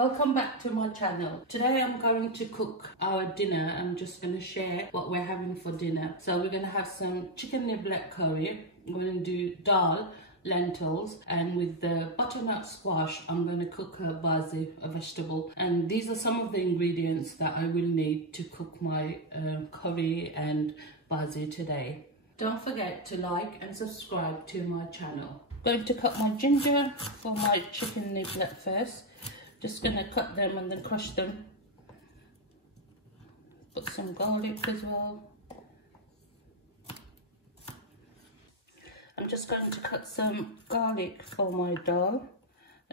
Welcome back to my channel. Today I'm going to cook our dinner. I'm just going to share what we're having for dinner. So we're going to have some chicken niblet curry. We're going to do dal, lentils, and with the butternut squash I'm going to cook a bazi, a vegetable. And these are some of the ingredients that I will need to cook my curry and bazi today. Don't forget to like and subscribe to my channel. I'm going to cut my ginger for my chicken niblet first. Just going to cut them and then crush them. Put some garlic as well. I'm just going to cut some garlic for my dal.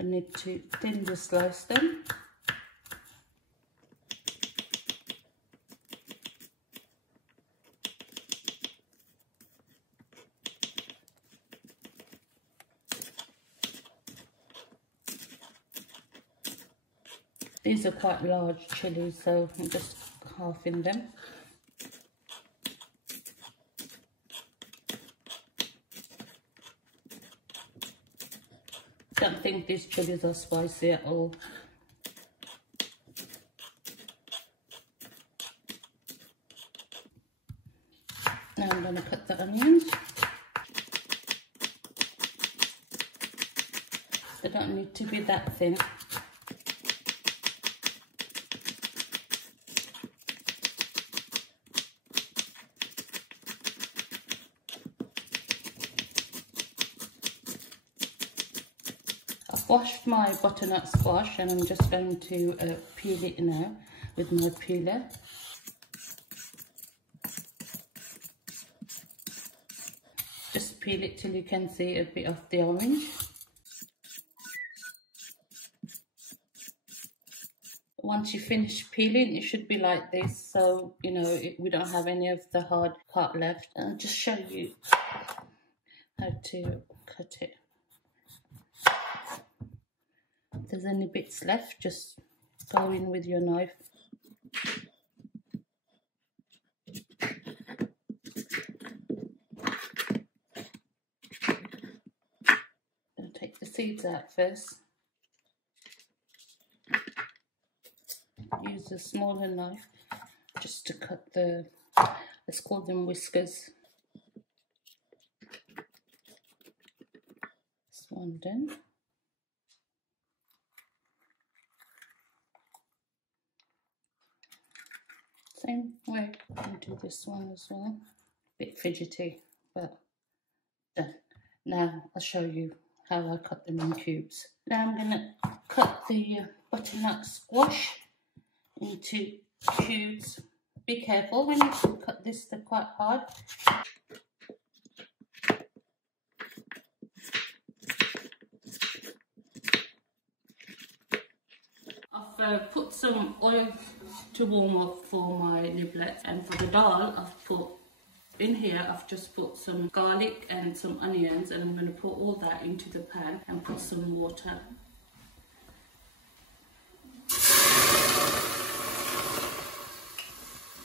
I need to thinly slice them. These are quite large chilies, so I'm just halving them. Don't think these chilies are spicy at all. Now I'm going to cut the onions. They don't need to be that thin. I've washed my butternut squash and I'm just going to peel it now with my peeler. Just peel it till you can see a bit of the orange. Once you finish peeling, it should be like this, so you know we don't have any of the hard part left. And I'll just show you how to cut it. If there's any bits left, just go in with your knife. I'll take the seeds out first. Use a smaller knife just to cut the, let's call them whiskers. This one done. Same way, I'll do this one as well. Bit fidgety, but done. Now I'll show you how I cut them in cubes. Now I'm going to cut the butternut squash into cubes. Be careful when you cut this, they're quite hard. I've put some oil to warm up for my niblet, and for the dal I've put in here, I've just put some garlic and some onions, and I'm going to put all that into the pan and put some water.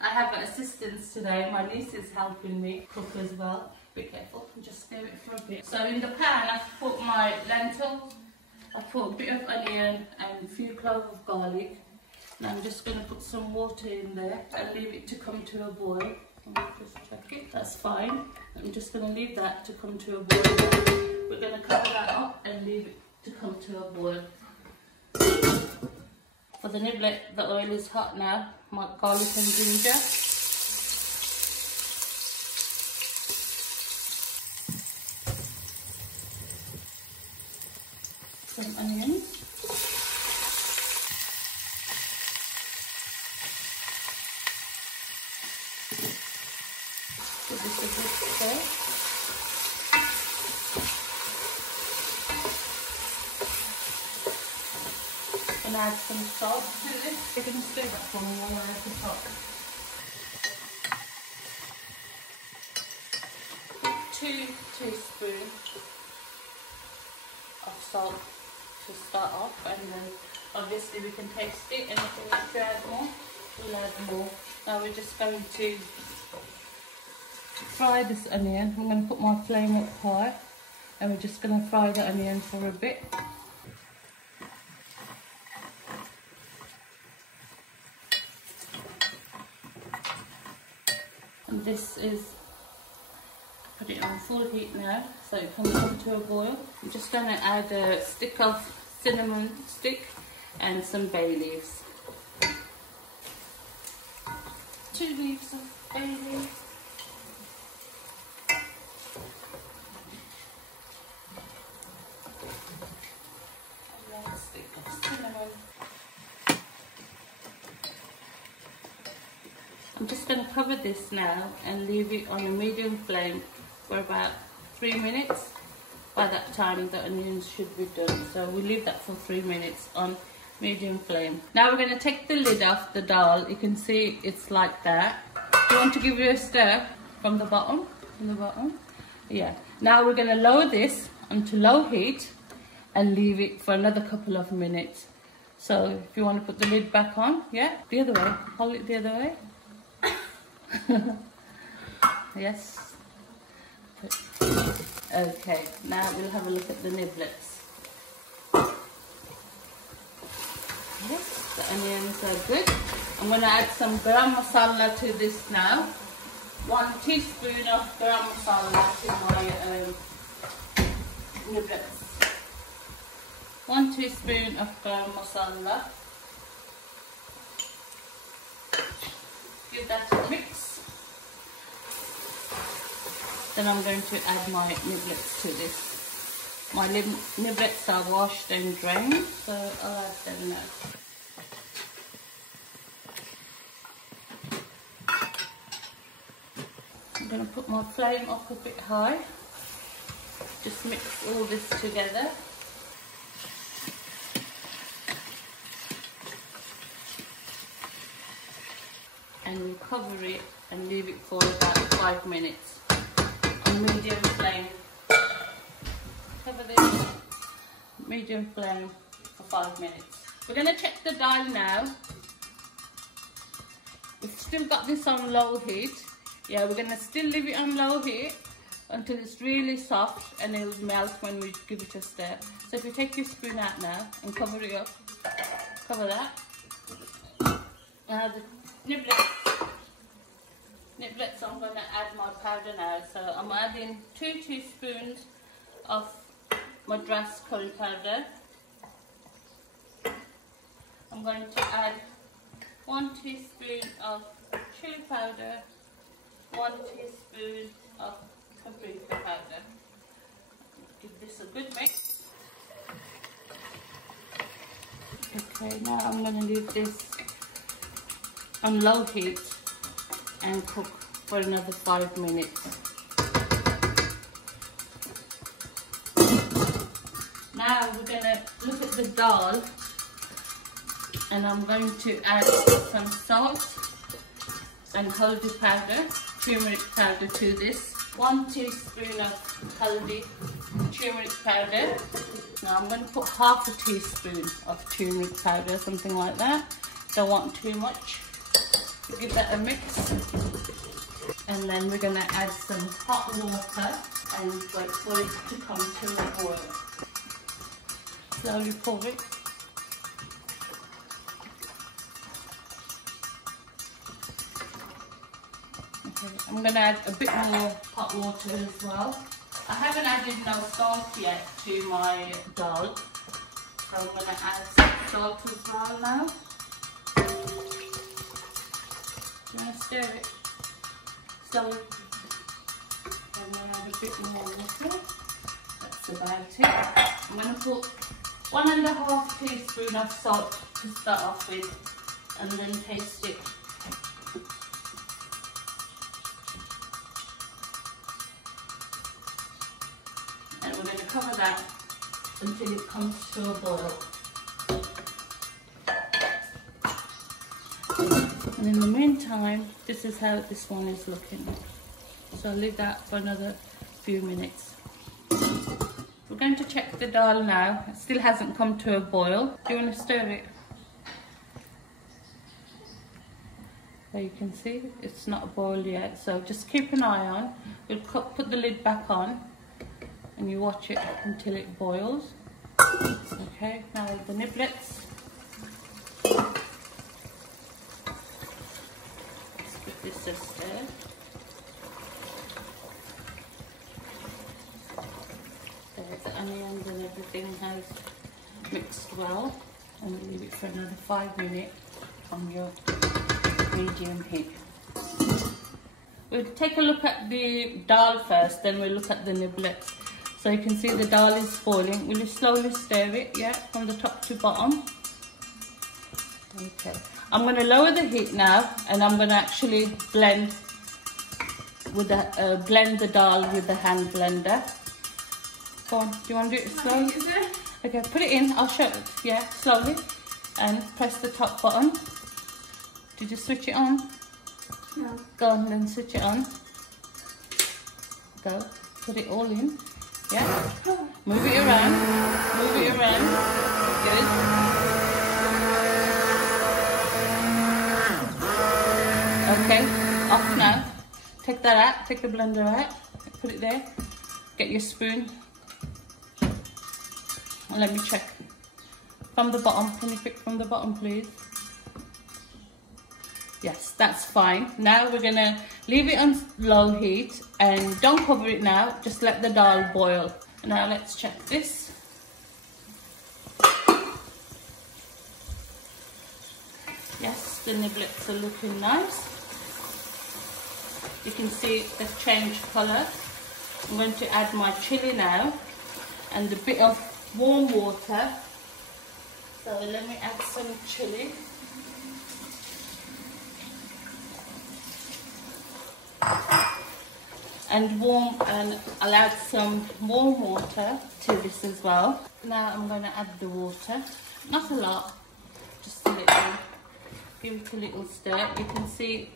I have assistants today. My niece is helping me cook as well. Be careful, just stir it for a bit. So in the pan I've put my lentils, I've put a bit of onion and a few cloves of garlic. And I'm just going to put some water in there and leave it to come to a boil. Just check it, that's fine. I'm just going to leave that to come to a boil. We're going to cover that up and leave it to come to a boil. For the niblet, the oil is hot now. My garlic and ginger. Some onions. Give this a good stir. And add some salt to this. You can stir that for me while I add the salt. 2 teaspoons of salt to start off, and then obviously we can taste it, and if we want to add more, we'll add more. Now we're just going to fry this onion. I'm going to put my flame up high, and we're just going to fry the onion for a bit. And this is, put it on full heat now, so it comes up to a boil. I'm just going to add a stick of cinnamon stick and some bay leaves. 2 leaves of bay leaves. And then a stick of cinnamon. I'm just going to cover this now and leave it on a medium flame for about 3 minutes. By that time the onions should be done, so we leave that for 3 minutes on medium flame. Now we're going to take the lid off the dal. You can see it's like that. You want to give it a stir from the bottom, yeah. Now we're going to lower this onto low heat and leave it for another couple of minutes. So if you want to put the lid back on, yeah, the other way, hold it the other way. Yes. Okay, now we'll have a look at the niblets. Yes, the onions are good. I'm going to add some garam masala to this now. 1 teaspoon of garam masala to my niblets. 1 teaspoon of garam masala. Give that a mix. Then I'm going to add my niblets to this. My niblets are washed and drained, so I'll add them now. I'm going to put my flame up a bit high. Just mix all this together. And we'll cover it and leave it for about 5 minutes. Medium flame. Cover this. Medium flame for 5 minutes. We're going to check the dal now. We've still got this on low heat. Yeah, we're going to still leave it on low heat until it's really soft and it'll melt when we give it a stir. So if you take your spoon out now and cover it up, cover that. Now the niblets, I'm going to add my powder now. So I'm adding 2 teaspoons of Madras curry powder. I'm going to add 1 teaspoon of chili powder, 1 teaspoon of paprika powder. Give this a good mix. Okay, now I'm going to leave this on low heat and cook for another 5 minutes. Now we're going to look at the dal, and I'm going to add some salt and haldi powder, turmeric powder to this. 1 teaspoon of haldi, turmeric powder. Now I'm going to put half a teaspoon of turmeric powder, something like that. Don't want too much. Give that a mix, and then we're going to add some hot water and wait for it to come to a boil. Slowly pour it. Okay, I'm going to add a bit more hot water as well. I haven't added no salt yet to my dal, so I'm going to add some salt as well now. I'm going to stir it slowly, and then add a bit more water. That's about it. I'm going to put 1.5 teaspoon of salt to start off with, and then taste it. And we're going to cover that until it comes to a boil. And in the meantime, this is how this one is looking. So I'll leave that for another few minutes. We're going to check the dal now. It still hasn't come to a boil. Do you want to stir it? There you can see it's not boiled yet. So just keep an eye on. You'll put the lid back on and you watch it until it boils. Okay, now with the niblets. This a stir. has mixed well, and leave it for another 5 minutes on your medium heat. We'll take a look at the dal first, then we'll look at the niblets. So you can see the dal is boiling. Will you slowly stir it, yeah, from the top to bottom? Okay. I'm going to lower the heat now, and I'm going to actually blend with the blend the dal with the hand blender. Go on. Do you want to do it slowly? Okay, put it in. I'll show it. Yeah, slowly, and press the top button. Did you switch it on? No. Go on, then switch it on. Go. Put it all in. Yeah. Move it around. Move it around. Good. Okay. Off now. Take that out. Take the blender out. Put it there. Get your spoon. And let me check. From the bottom. Can you pick from the bottom, please? Yes, that's fine. Now we're going to leave it on low heat and don't cover it now. Just let the dal boil. Now let's check this. Yes, the niblets are looking nice. You can see they've changed colour. I'm going to add my chilli now and a bit of warm water. So let me add some chilli. And I'll add some warm water to this as well. Now I'm going to add the water, not a lot, just a little. Give it a little stir. You can see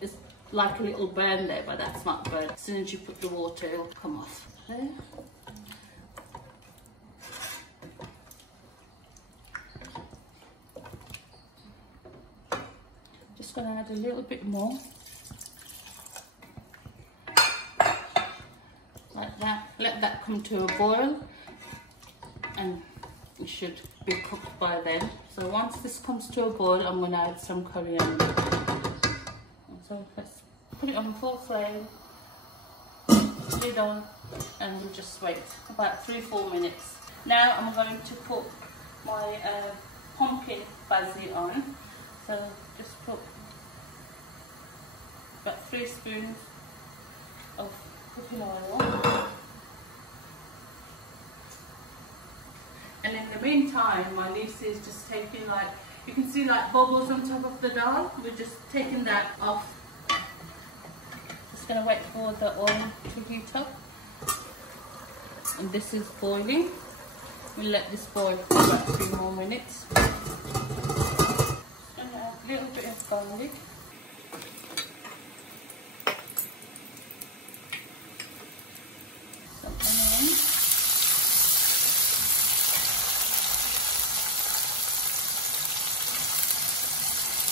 it's like a little burn there, but that's not burn. As soon as you put the water, it'll come off. There. Just going to add a little bit more. Like that. Let that come to a boil and it should be cooked by then. So once this comes to a boil, I'm going to add some coriander. So let's put it on full flame, lid on, and we'll just wait about 3-4 minutes. Now I'm going to put my pumpkin basil on. So just put about 3 spoons of cooking oil. And in the meantime, my niece is just taking, like, you can see like bubbles on top of the dal. We're just taking that off. Just going to wait for the oil to heat up. And this is boiling. We'll let this boil for about 3 more minutes. And add a little bit of garlic.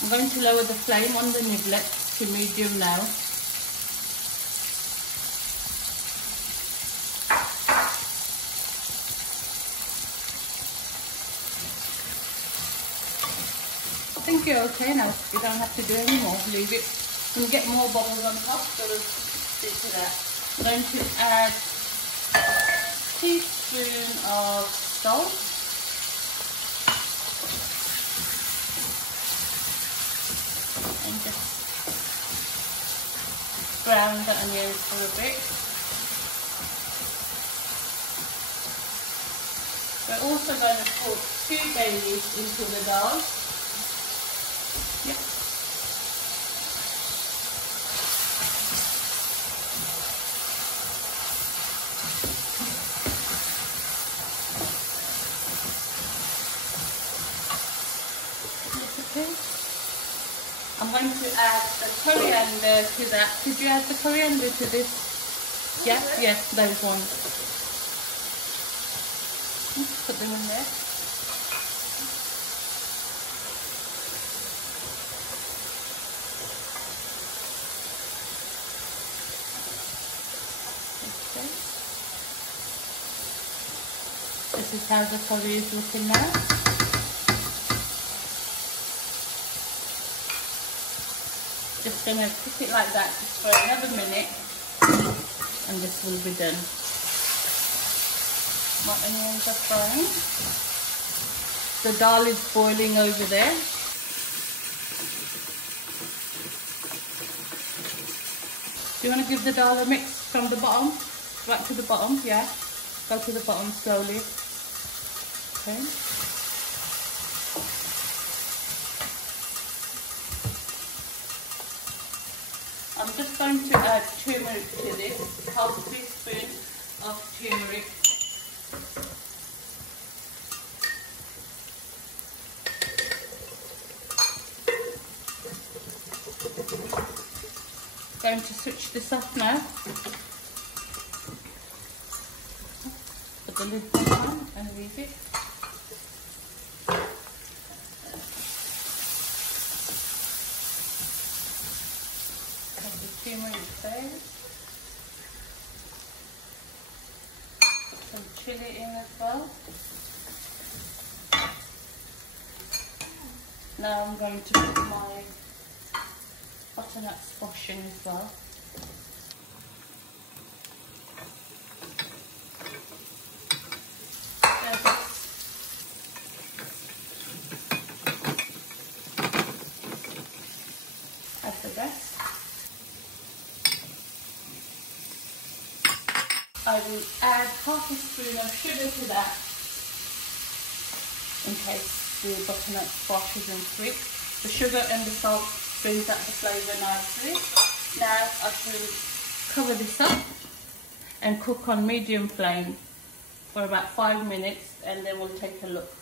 I'm going to lower the flame on the niblet to medium now. I think you're okay now. You don't have to do any more. Leave it. When you get more bubbles on top, so stick to that. I'm going to add a teaspoon of salt. And just brown the onions for a bit. We're also going to put 2 bay leaves into the dal. Yep. Okay. I'm going to add the coriander to that. Did you add the coriander to this? Yeah? Yes, those ones. Put them in there. Okay. This is how the curry is looking now. Just going to cook it like that just for another minute and this will be done. My onions are frying. The dal is boiling over there. Do you want to give the dal a mix from the bottom? Right to the bottom, yeah. Go to the bottom slowly. Okay. I'm just going to add turmeric to this, half a teaspoon of turmeric. Going to switch this off now. Put the lid back on and leave it. Turmeric there. Put some chili in as well. Now I'm going to put my butternut squash in as well. That's the rest. I will add half a spoon of sugar to that in case the butternut squash isn't sweet. The sugar and the salt brings out the flavour nicely. Now I will cover this up and cook on medium flame for about 5 minutes and then we'll take a look.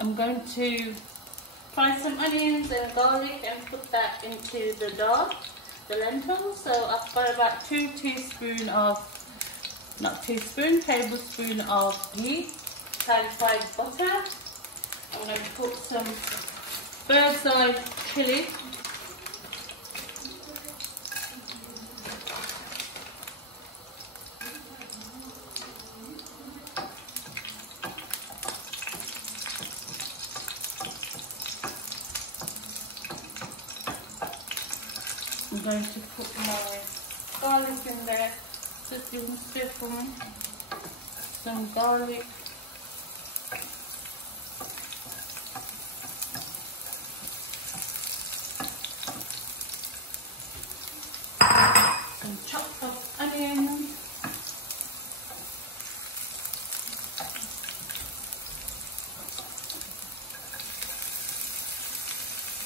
I'm going to fry some onions and garlic and put that into the dal. The lentils, so I've got about 2 tablespoons of ghee, clarified butter. I'm going to put some bird's eye chili. I'm going to put my garlic in there, just doing stir for me. Some garlic. Some chopped up onions.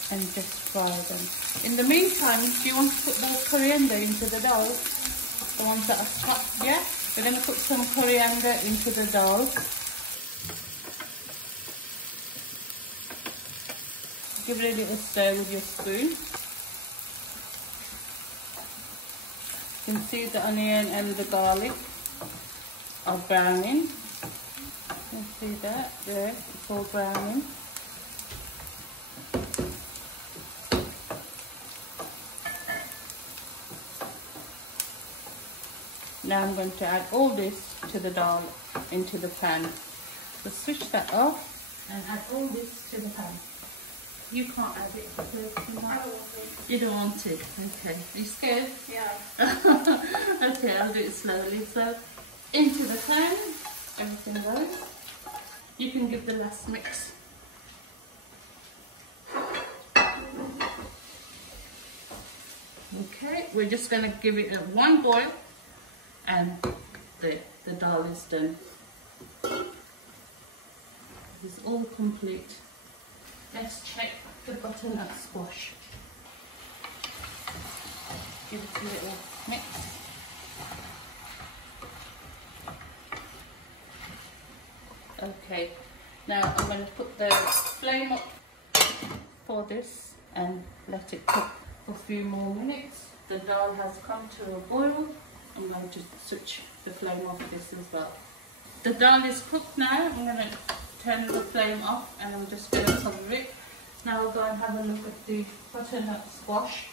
And just fry them. In the meantime, do you want to put the coriander into the dal? The ones that are chopped, yeah? We're going to put some coriander into the dal. Give it a little stir with your spoon. You can see the onion and the garlic are browning. You can see that there, it's all browning. Now I'm going to add all this to the dal into the pan. So switch that off and add all this to the pan. You can't add it because you don't want it. Okay. Are you scared? Yeah. Okay, I'll do it slowly. So into the pan, everything goes. You can give the last mix. Okay, we're just going to give it a 1 boil. And the dal is done. It's all complete. Let's check the butternut squash. Give it a little mix. Okay, now I'm going to put the flame up for this and let it cook for a few more minutes. The dal has come to a boil. I'm going to switch the flame off this as well. The dal is cooked now. I'm going to turn the flame off and I'm just going to cover it. Now we'll go and have a look at the butternut squash.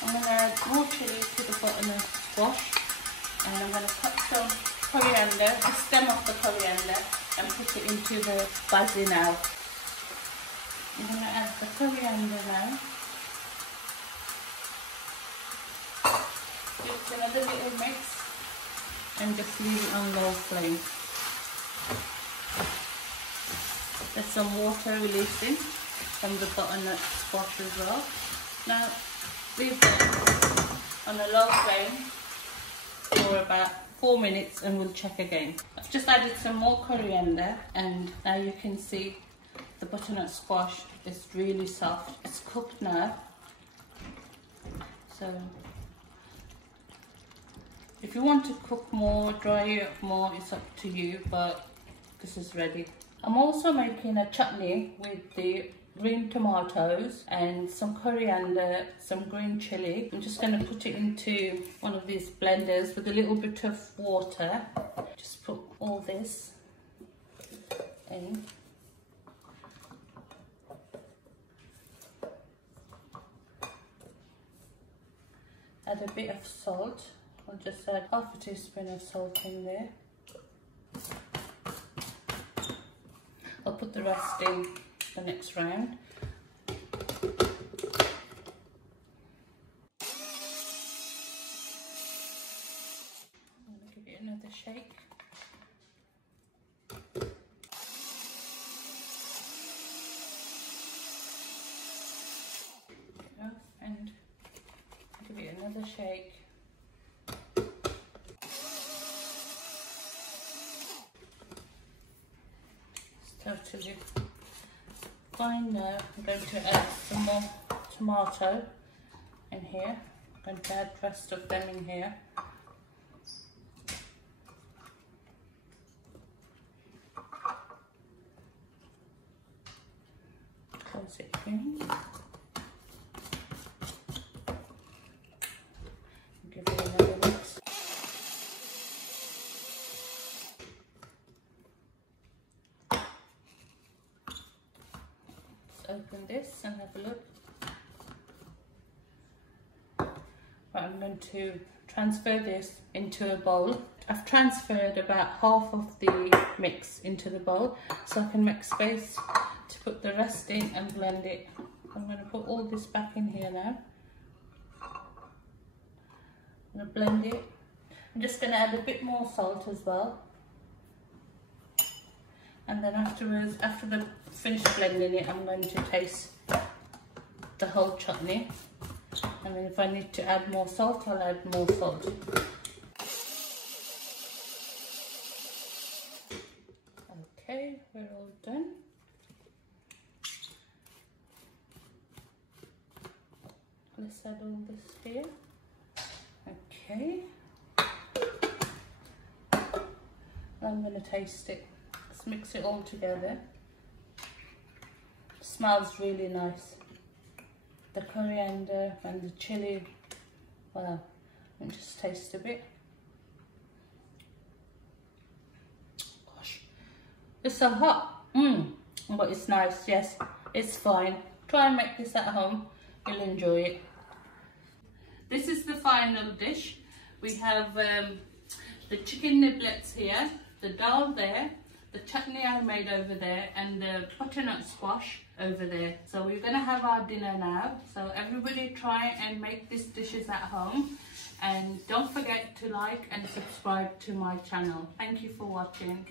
I'm going to add more chili to the butternut squash and I'm going to cut some coriander, the stem of the coriander, and put it into the basil now. I'm going to add the coriander now. Just another little mix and just leave it on low flame. There's some water releasing from the butternut squash as well. Now leave it on a low flame for about 4 minutes and we'll check again. I've just added some more coriander and now you can see the butternut squash is really soft. It's cooked now. So if you want to cook more, dry it up more, it's up to you, but this is ready. I'm also making a chutney with the green tomatoes and some coriander, some green chili. I'm just going to put it into one of these blenders with a little bit of water. Just put all this in. Add a bit of salt. I'll just add half a teaspoon of salt in there. I'll put the rest in the next round. I'm going to give it another shake. And give it another shake. Totally fine now. I'm going to add some more tomato in here. I'm going to add the rest of them in here. Close it in. Give it another mix. Open this and have a look. Right, I'm going to transfer this into a bowl. I've transferred about half of the mix into the bowl so I can make space to put the rest in and blend it. I'm going to put all this back in here now. I'm going to blend it. I'm just going to add a bit more salt as well. And then afterwards, after the finished blending it, I'm going to taste the whole chutney. And then if I need to add more salt, I'll add more salt. Okay, we're all done. Let's add all this here. Okay. I'm going to taste it. Let's mix it all together. It smells really nice. The coriander and the chili. Wow. And just taste a bit. Gosh, it's so hot. But it's nice. Yes, it's fine. Try and make this at home. You'll enjoy it. This is the final dish. We have the chicken niblets here, the dal there, the chutney I made over there, and the butternut squash over there. So we're going to have our dinner now. So everybody try and make these dishes at home. And don't forget to like and subscribe to my channel. Thank you for watching.